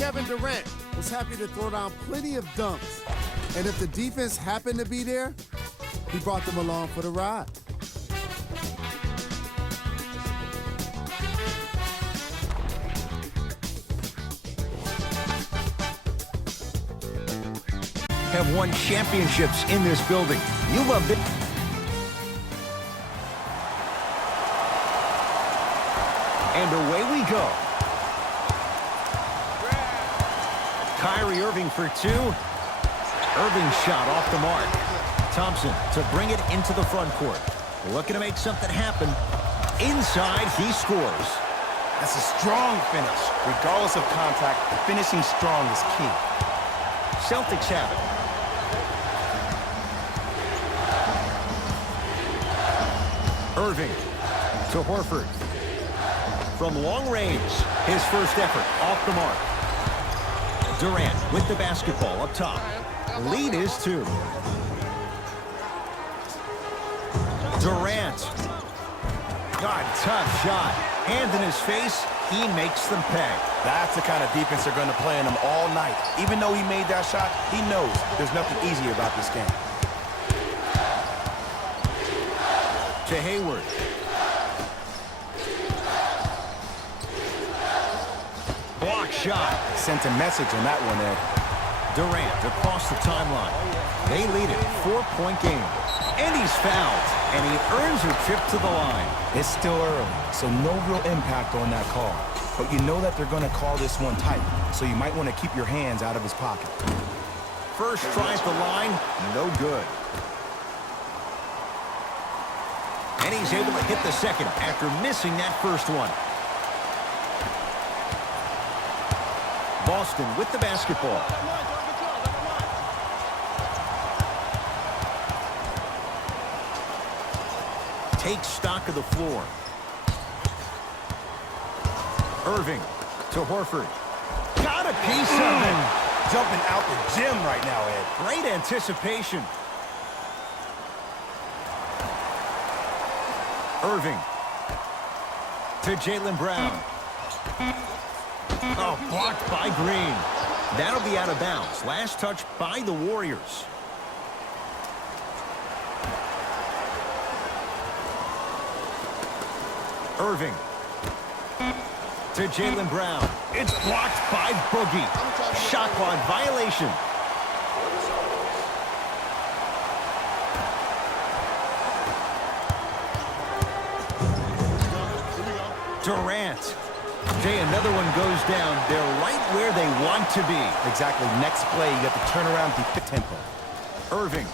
Kevin Durant was happy to throw down plenty of dunks. And if the defense happened to be there, he brought them along for the ride. Have won championships in this building. You love it. And away we go. Kyrie Irving for two. Irving's shot off the mark. Thompson to bring it into the front court. Looking to make something happen. Inside, he scores. That's a strong finish. Regardless of contact, finishing strong is key. Celtics have it. Irving to Horford. From long range, his first effort off the mark. Durant with the basketball up top. Lead is 2. Durant. God, tough shot. Hand in his face, he makes them pay. That's the kind of defense they're going to play on him all night. Even though he made that shot, he knows there's nothing easy about this game. To Hayward. Block shot. Sent a message on that one, Ed. Durant across the timeline. They lead it, 4-point game. And he's fouled. And he earns a trip to the line. It's still early, so no real impact on that call. But you know that they're going to call this one tight, so you might want to keep your hands out of his pocket. First try at the line, no good. And he's able to hit the second after missing that first one. Boston with the basketball. Takes stock of the floor. Irving to Horford. Got a piece of it. Jumping out the gym right now, Ed. Great anticipation. Irving to Jaylen Brown. Oh, blocked by Green. That'll be out of bounds. Last touch by the Warriors. Irving to Jaylen Brown. It's blocked by Boogie. Shot clock violation. Durant. Jay, another one goes down. They're right where they want to be. Exactly. Next play, you have to turn around the tempo. Irving.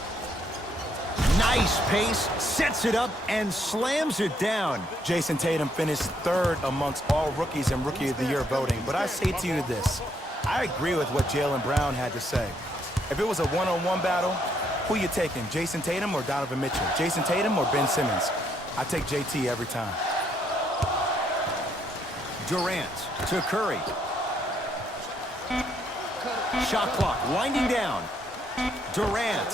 Nice pace, sets it up, and slams it down. Jason Tatum finished 3rd amongst all rookies in Rookie of the Year voting. But I say to you this. I agree with what Jaylen Brown had to say. If it was a one-on-one battle, who you taking, Jason Tatum or Donovan Mitchell? Jason Tatum or Ben Simmons? I take JT every time. Durant to Curry. Shot clock winding down. Durant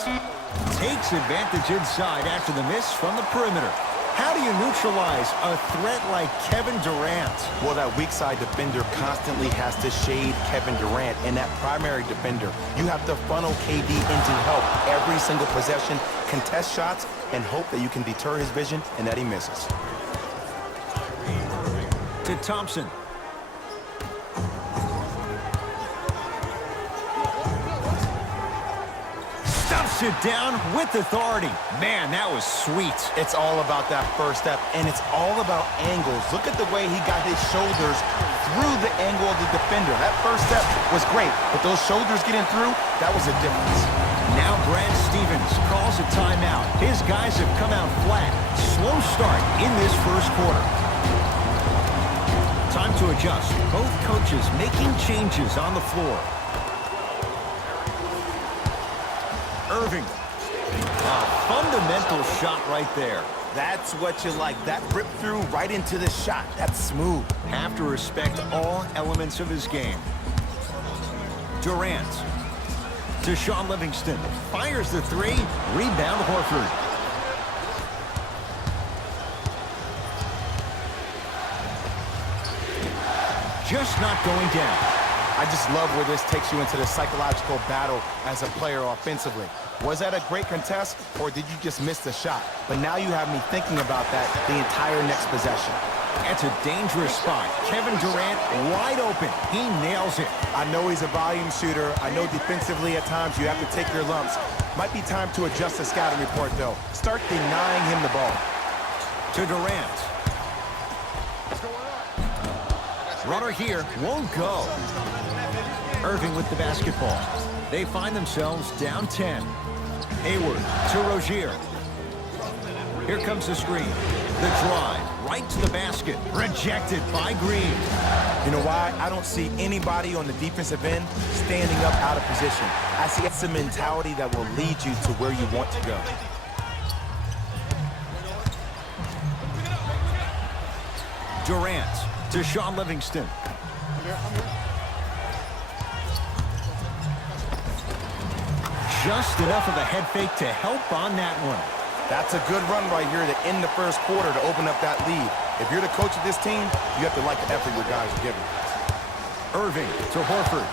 takes advantage inside after the miss from the perimeter. How do you neutralize a threat like Kevin Durant? Well, that weak side defender constantly has to shade Kevin Durant, and that primary defender, you have to funnel KD into help every single possession, contest shots, and hope that you can deter his vision and that he misses. To Thompson. Stuffs it down with authority. Man, that was sweet. It's all about that first step, and it's all about angles. Look at the way he got his shoulders through the angle of the defender. That first step was great, but those shoulders getting through, that was a difference. Now Brad Stevens calls a timeout. His guys have come out flat. Slow start in this first quarter. Time to adjust. Both coaches making changes on the floor. Irving. A fundamental shot right there. That's what you like. That rip through right into the shot. That's smooth. Have to respect all elements of his game. Durant. To Sean Livingston. Fires the three. Rebound Horford. Just not going down. I just love where this takes you into the psychological battle as a player offensively. Was that a great contest, or did you just miss the shot? But now you have me thinking about that the entire next possession. That's a dangerous spot. Kevin Durant wide open. He nails it. I know he's a volume shooter. I know defensively at times you have to take your lumps. Might be time to adjust the scouting report, though. Start denying him the ball. To Durant. Runner here won't go. Irving with the basketball. They find themselves down 10. Hayward to Rozier. Here comes the screen. The drive right to the basket. Rejected by Green. You know why? I don't see anybody on the defensive end standing up out of position. I see it's a mentality that will lead you to where you want to go. Durant to Sean Livingston. Just enough of a head fake to help on that one. That's a good run right here to end the first quarter to open up that lead. If you're the coach of this team, you have to like the effort your guys are giving. Irving to Horford.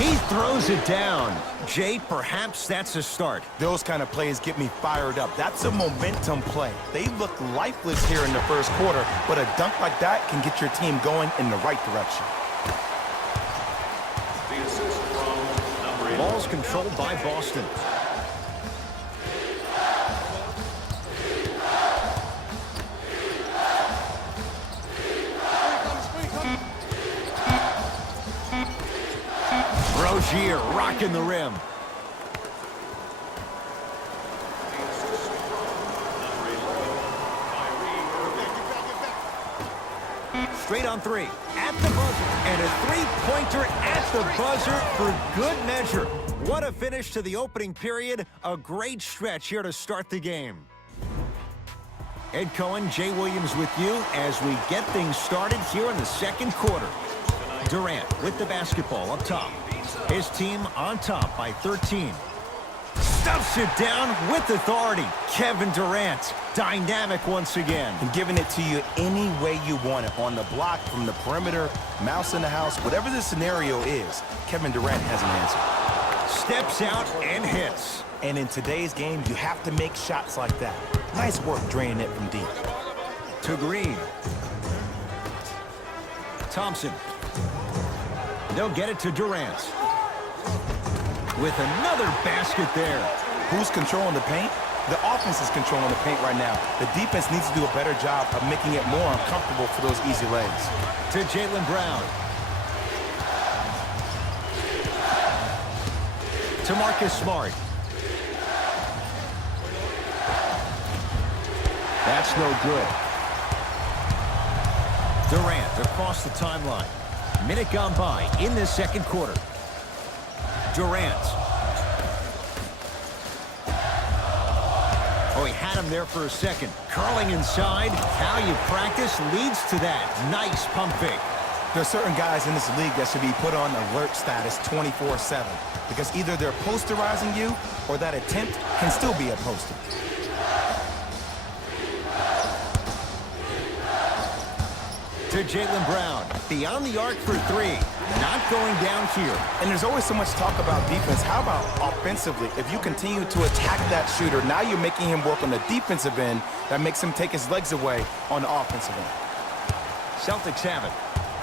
He throws it down. Jay, perhaps that's a start. Those kind of plays get me fired up. That's a momentum play. They look lifeless here in the first quarter, but a dunk like that can get your team going in the right direction. Ball's controlled by Boston. Rozier rocking the rim. Straight on three. At the buzzer. And a three-pointer at the buzzer for good measure. What a finish to the opening period. A great stretch here to start the game. Ed Cohen, Jay Williams with you as we get things started here in the second quarter. Durant with the basketball up top. His team on top by 13. Stuffs it down with authority. Kevin Durant, dynamic once again. And giving it to you any way you want it. On the block, from the perimeter, mouse in the house, whatever the scenario is, Kevin Durant has an answer. Steps out and hits. And in today's game, you have to make shots like that. Nice work draining it from deep. To Green. Thompson. They'll get it to Durant. With another basket there. Who's controlling the paint? The offense is controlling the paint right now. The defense needs to do a better job of making it more uncomfortable for those easy lays. To Jaylen Brown. To Marcus Smart. That's no good. Durant across the timeline. Minute gone by in this second quarter. Durant. Oh, he had him there for a second. Curling inside. How you practice leads to that. Nice pump fake. There are certain guys in this league that should be put on alert status 24/7 because either they're posterizing you or that attempt can still be a poster. To Jaylen Brown. Beyond the arc for three. Not going down here. And there's always so much talk about defense. How about offensively? If you continue to attack that shooter, now you're making him work on the defensive end. That makes him take his legs away on the offensive end. Celtics have it.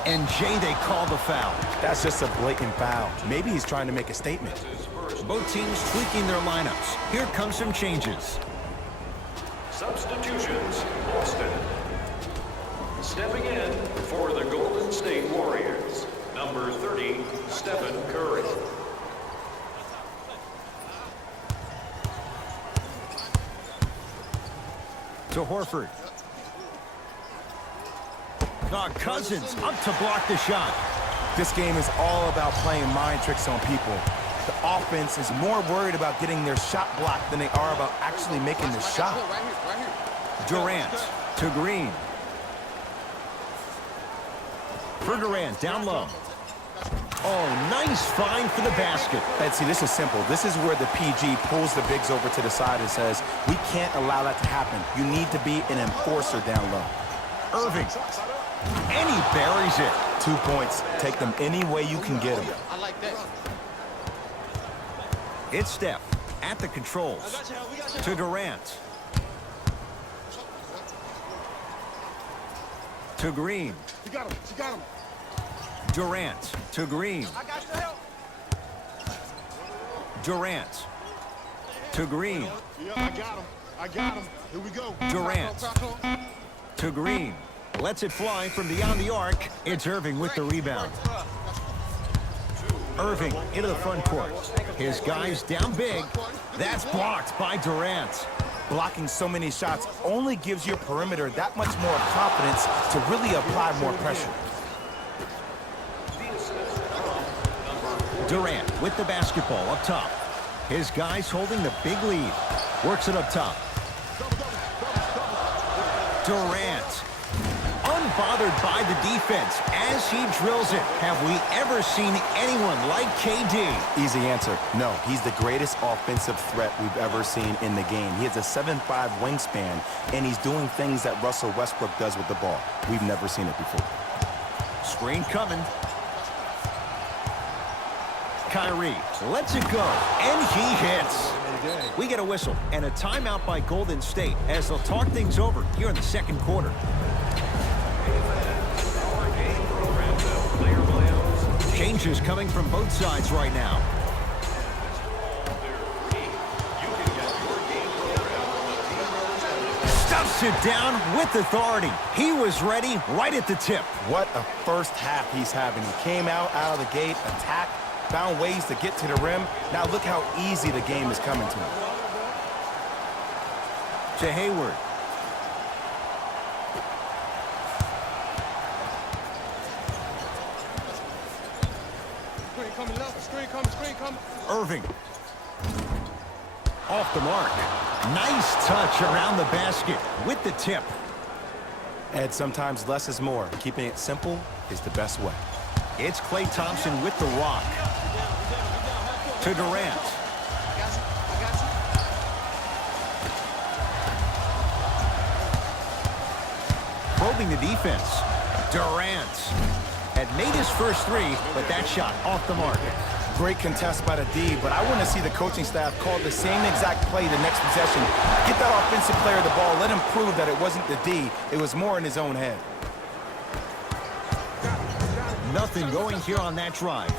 And Jay, they call the foul. That's just a blatant foul. Maybe he's trying to make a statement. Both teams tweaking their lineups. Here come some changes. Substitutions, Boston. Stepping in for the Golden State Warriors, number 30, Stephen Curry. To Horford. Cousins up to block the shot. This game is all about playing mind tricks on people. The offense is more worried about getting their shot blocked than they are about actually making the shot. Durant to Green. For Durant, down low. Oh, nice find for the basket. And see, this is simple. This is where the PG pulls the bigs over to the side and says, we can't allow that to happen. You need to be an enforcer down low. Irving. And he buries it. 2 points. Take them any way you can get them. I like that. It's Steph at the controls. To Durant. To Green. You got him. You got him. Durant to Green. I got your help. Durant to Green. Yeah, I got him. I got him. Here we go. Durant to Green. Lets it fly from beyond the arc. It's Irving with the rebound. Irving into the front court. His guys down big. That's blocked by Durant. Blocking so many shots only gives your perimeter that much more confidence to really apply more pressure. Durant with the basketball up top. His guys holding the big lead. Works it up top. Durant. Unbothered by the defense as he drills it. Have we ever seen anyone like KD? Easy answer. No, he's the greatest offensive threat we've ever seen in the game. He has a 7'5" wingspan, and he's doing things that Russell Westbrook does with the ball. We've never seen it before. Screen coming. Kyrie lets it go, and he hits. We get a whistle and a timeout by Golden State as they'll talk things over here in the second quarter. Changes coming from both sides right now. Stuffs it down with authority. He was ready right at the tip. What a first half he's having. He came out of the gate, attacked, found ways to get to the rim. Now look how easy the game is coming to him. To Hayward. Screen coming left. Screen coming. Screen coming. Irving. Off the mark. Nice touch around the basket with the tip. Ed, sometimes less is more. Keeping it simple is the best way. It's Klay Thompson with the rock. To Durant. I got you. Probing the defense. Durant had made his first three, but that shot off the mark. Great contest by the D, but I want to see the coaching staff call the same exact play the next possession. Get that offensive player the ball. Let him prove that it wasn't the D. It was more in his own head. Nothing going here on that drive.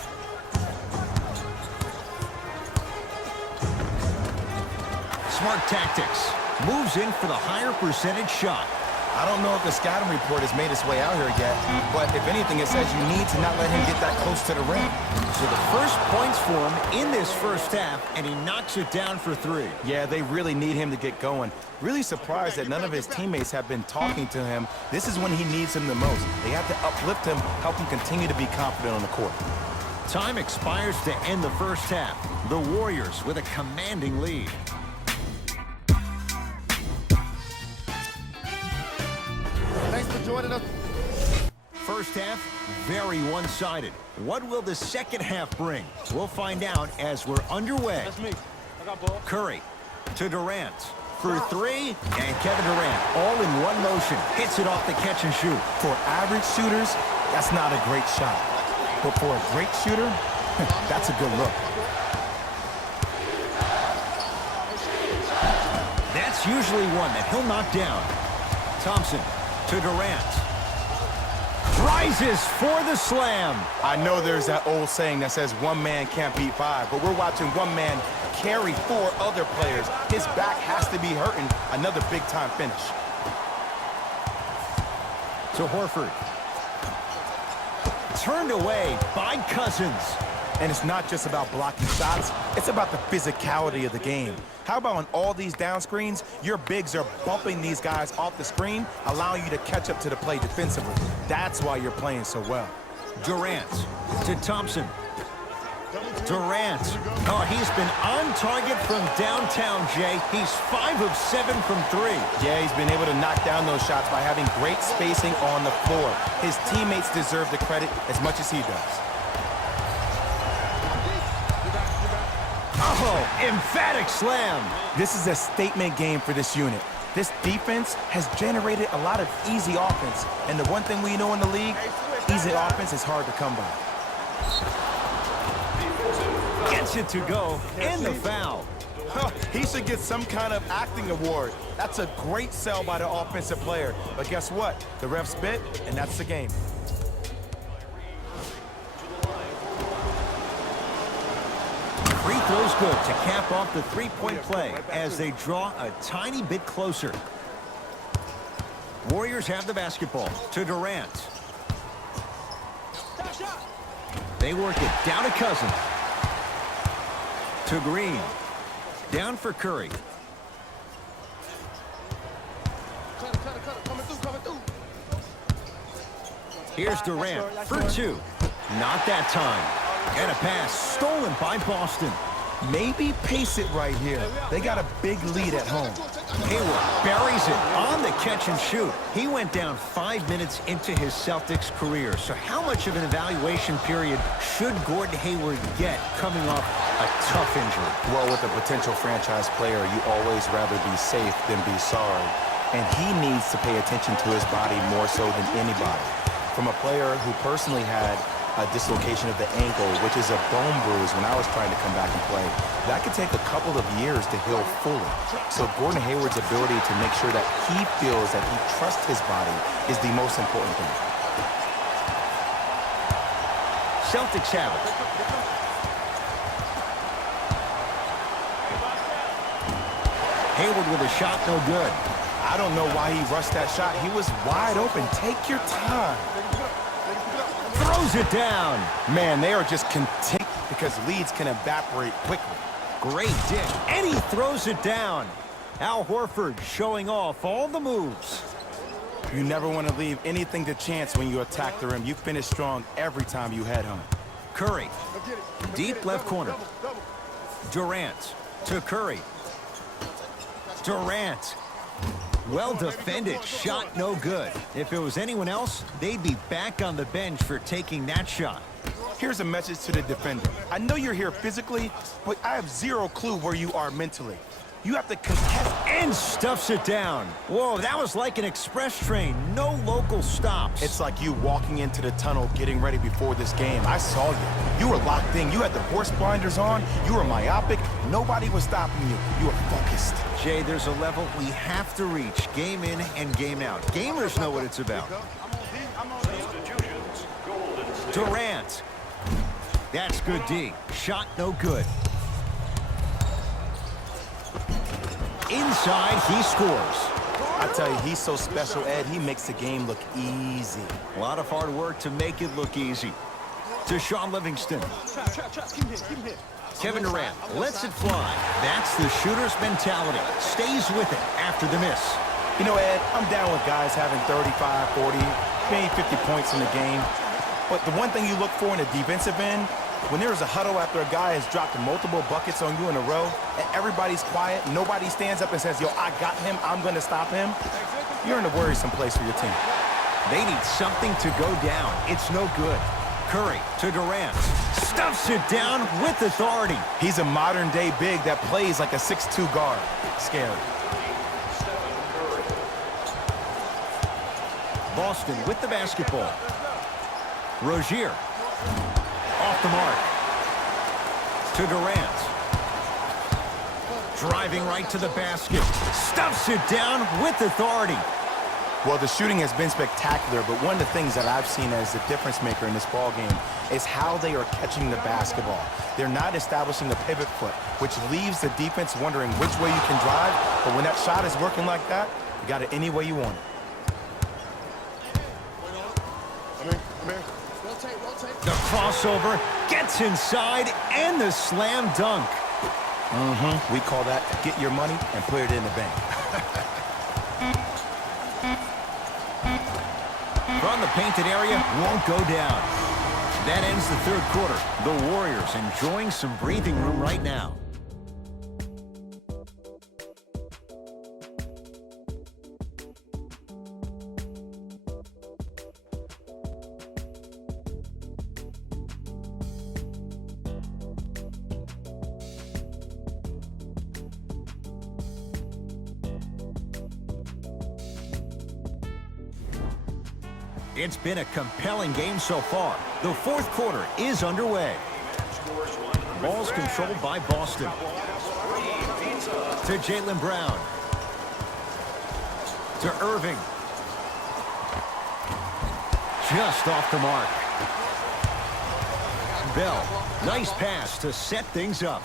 Smart tactics. Moves in for the higher percentage shot. I don't know if the scouting report has made its way out here yet, but if anything, it says you need to not let him get that close to the rim. So the first points for him in this first half, and he knocks it down for three. Yeah, they really need him to get going. Really surprised that none of his teammates have been talking to him. This is when he needs him the most. They have to uplift him, help him continue to be confident on the court. Time expires to end the first half. The Warriors with a commanding lead. Thanks for joining us. First half, very one-sided. What will the second half bring? We'll find out as we're underway. That's me. I got ball. Curry to Durant for three, and Kevin Durant all in one motion. Hits it off the catch and shoot. For average shooters, that's not a great shot. But for a great shooter, that's a good look. That's usually one that he'll knock down. Thompson to Durant. Rises for the slam. I know there's that old saying that says one man can't beat five, but we're watching one man carry four other players. His back has to be hurting. Another big-time finish. To Horford. Turned away by Cousins. And it's not just about blocking shots, it's about the physicality of the game. How about on all these down screens, your bigs are bumping these guys off the screen, allowing you to catch up to the play defensively. That's why you're playing so well. Durant to Thompson. Durant. Oh, he's been on target from downtown, Jay. He's 5 of 7 from 3. Yeah, he's been able to knock down those shots by having great spacing on the floor. His teammates deserve the credit as much as he does. Oh, emphatic slam. This is a statement game for this unit. This defense has generated a lot of easy offense. And the one thing we know in the league, easy offense is hard to come by. Gets it to go, and the foul. Huh, he should get some kind of acting award. That's a great sell by the offensive player. But guess what? The ref spit, and that's the game. Free throw's good to cap off the three-point play as they draw a tiny bit closer. Warriors have the basketball to Durant. They work it down to Cousins. To Green. Down for Curry. Coming through. Here's Durant for two. Not that time. And a pass stolen by Boston. Maybe pace it right here. They got a big lead at home. Hayward buries it on the catch and shoot. He went down 5 minutes into his Celtics career. So how much of an evaluation period should Gordon Hayward get coming off a tough injury? Well, with a potential franchise player, you always rather be safe than be sorry. And he needs to pay attention to his body more so than anybody. From a player who personally had a dislocation of the ankle, which is a bone bruise when I was trying to come back and play. That could take a couple of years to heal fully. So Gordon Hayward's ability to make sure that he feels that he trusts his body is the most important thing. Celtics have it. Hayward with a shot, no good. I don't know why he rushed that shot. He was wide open. Take your time. Throws it down. Man, they are just content because leads can evaporate quickly. Great dish, and he throws it down. Al Horford showing off all the moves. You never want to leave anything to chance when you attack the rim. You finish strong every time you head home. Curry, deep left corner. Durant to Curry. Durant. Well defended, shot no good. If it was anyone else, they'd be back on the bench for taking that shot. Here's a message to the defender. I know you're here physically, but I have zero clue where you are mentally. You have to contest. And stuffs it down. Whoa, that was like an express train. No local stops. It's like you walking into the tunnel getting ready before this game. I saw you. You were locked in. You had the horse blinders on. You were myopic. Nobody was stopping you. You were focused. Jay, there's a level we have to reach, game in and game out. Gamers know what it's about. Durant. That's good D. Shot no good. Inside, he scores. I tell you, he's so special, Ed. He makes the game look easy. A lot of hard work to make it look easy. To Sean Livingston. Kevin Durant lets it fly. That's the shooter's mentality. Stays with it after the miss. You know, Ed, I'm down with guys having 35, 40, maybe 50 points in the game. But the one thing you look for in a defensive end, when there's a huddle after a guy has dropped multiple buckets on you in a row, and everybody's quiet, nobody stands up and says, yo, I got him, I'm going to stop him, you're in a worrisome place for your team. They need something to go down. It's no good. Curry to Durant. Stuffs it down with authority. He's a modern-day big that plays like a 6'2 guard. Scary. Boston with the basketball. Rozier. Off the mark. To Durant. Driving right to the basket. Stuffs it down with authority. Well, the shooting has been spectacular, but one of the things that I've seen as the difference maker in this ball game is how they are catching the basketball. They're not establishing a pivot foot, which leaves the defense wondering which way you can drive, but when that shot is working like that, you got it any way you want it. The crossover gets inside and the slam dunk. We call that get your money and put it in the bank. From the painted area, won't go down. That ends the third quarter. The Warriors enjoying some breathing room right now. It's been a compelling game so far. The fourth quarter is underway. Ball's controlled by Boston. To Jaylen Brown. To Irving. Just off the mark. Bell, nice pass to set things up.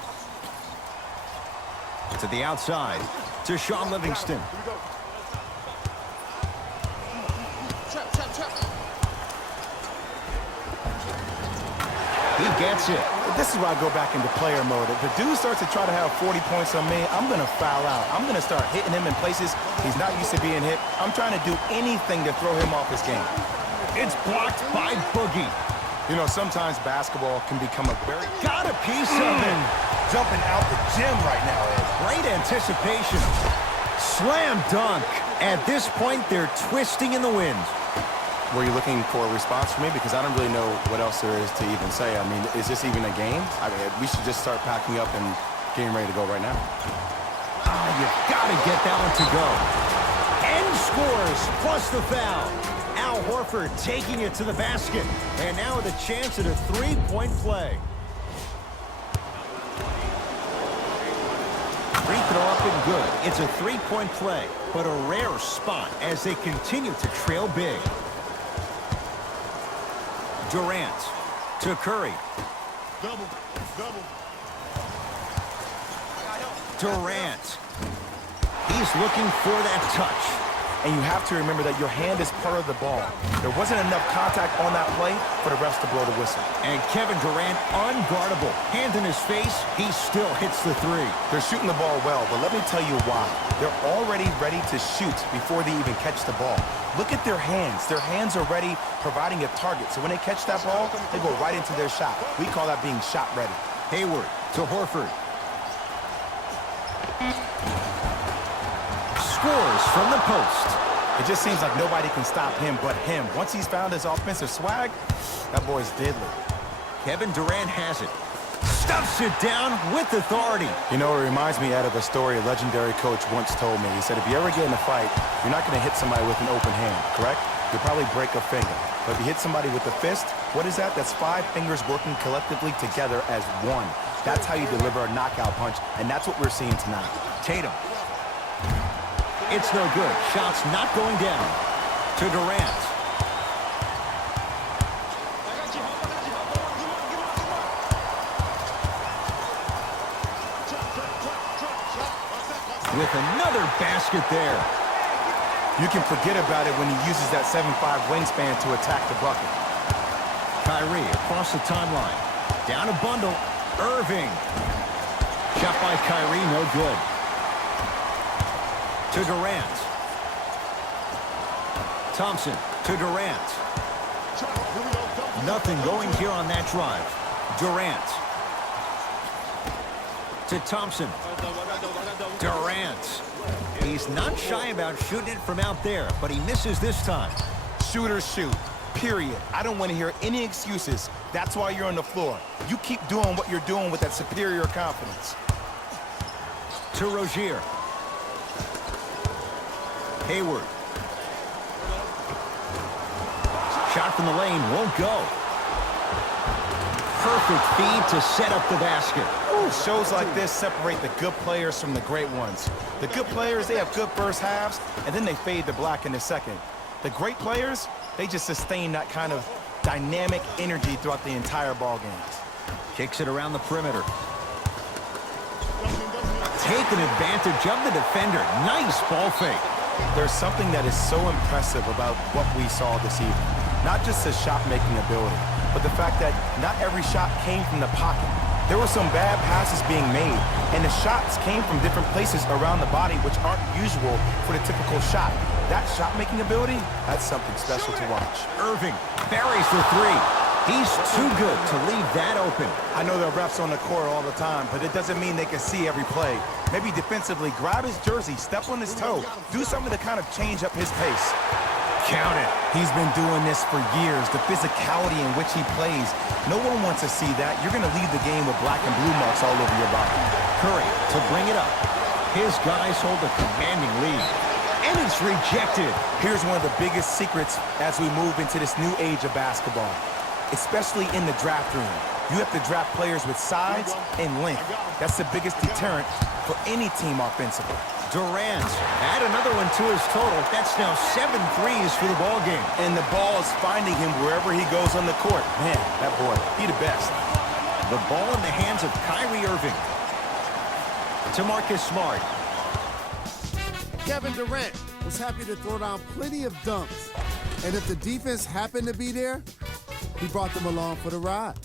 To the outside. To Sean Livingston. He gets it. This is where I go back into player mode. If the dude starts to try to have 40 points on me, I'm going to foul out. I'm going to start hitting him in places he's not used to being hit. I'm trying to do anything to throw him off his game. It's blocked by Boogie. You know, sometimes basketball can become a very... Got a piece of it. Jumping out the gym right now, Ed. Great anticipation. Slam dunk. At this point, they're twisting in the wind. Were you looking for a response from me? Because I don't really know what else there is to even say. I mean, is this even a game? I mean, we should just start packing up and getting ready to go right now. You've got to get that one to go. And scores, plus the foul. Al Horford taking it to the basket. And now with a chance at a three-point play. Free throw up and good. It's a three-point play, but a rare spot as they continue to trail big. Durant to Curry. Double. Durant. He's looking for that touch. And you have to remember that your hand is part of the ball. There wasn't enough contact on that play for the refs to blow the whistle. And Kevin Durant, unguardable. Hand in his face, he still hits the three. They're shooting the ball well, but let me tell you why. They're already ready to shoot before they even catch the ball. Look at their hands. Their hands are ready, providing a target. So when they catch that ball, they go right into their shot. We call that being shot ready. Hayward to Horford. Scores from the post. It just seems like nobody can stop him but him. Once he's found his offensive swag, that boy's deadly. Kevin Durant has it. Stuffs it down with authority. You know, it reminds me out of a story a legendary coach once told me. He said, if you ever get in a fight, you're not going to hit somebody with an open hand, correct? You'll probably break a finger. But if you hit somebody with a fist, what is that? That's 5 fingers working collectively together as one. That's how you deliver a knockout punch, and that's what we're seeing tonight. Tatum. It's no good. Shots not going down. To Durant. With another basket there. You can forget about it when he uses that 7'5" wingspan to attack the bucket. Kyrie across the timeline. Down a bundle. Irving. Shot by Kyrie, no good. To Durant. Thompson to Durant. Nothing going here on that drive. Durant. To Thompson. Durant. He's not shy about shooting it from out there, but he misses this time. Shooters shoot, period. I don't want to hear any excuses. That's why you're on the floor. You keep doing what you're doing with that superior confidence. To Rozier. Hayward. Shot from the lane won't go. Perfect feed to set up the basket. Ooh, shows like this separate the good players from the great ones. The good players, they have good first halves, and then they fade to black in the second. The great players, they just sustain that kind of dynamic energy throughout the entire ball games. Kicks it around the perimeter. Taking advantage of the defender. Nice ball fake. There's something that is so impressive about what we saw this evening. Not just his shot-making ability, but the fact that not every shot came from the pocket. There were some bad passes being made, and the shots came from different places around the body, which aren't usual for the typical shot. That shot-making ability, that's something special to watch. Irving buries the three. He's too good to leave that open. I know there are refs on the court all the time, but it doesn't mean they can see every play. Maybe defensively, grab his jersey, step on his toe, do something to kind of change up his pace. Count it. He's been doing this for years, the physicality in which he plays. No one wants to see that. You're going to leave the game with black and blue marks all over your body. Curry to bring it up. His guys hold a commanding lead. and it's rejected. Here's one of the biggest secrets as we move into this new age of basketball, especially in the draft room. You have to draft players with size and length. That's the biggest deterrent for any team offensively. Durant, add another one to his total. That's now 7 threes for the ball game. And the ball is finding him wherever he goes on the court. Man, that boy, he the best. The ball in the hands of Kyrie Irving. To Marcus Smart. Kevin Durant was happy to throw down plenty of dunks. And if the defense happened to be there, he brought them along for the ride.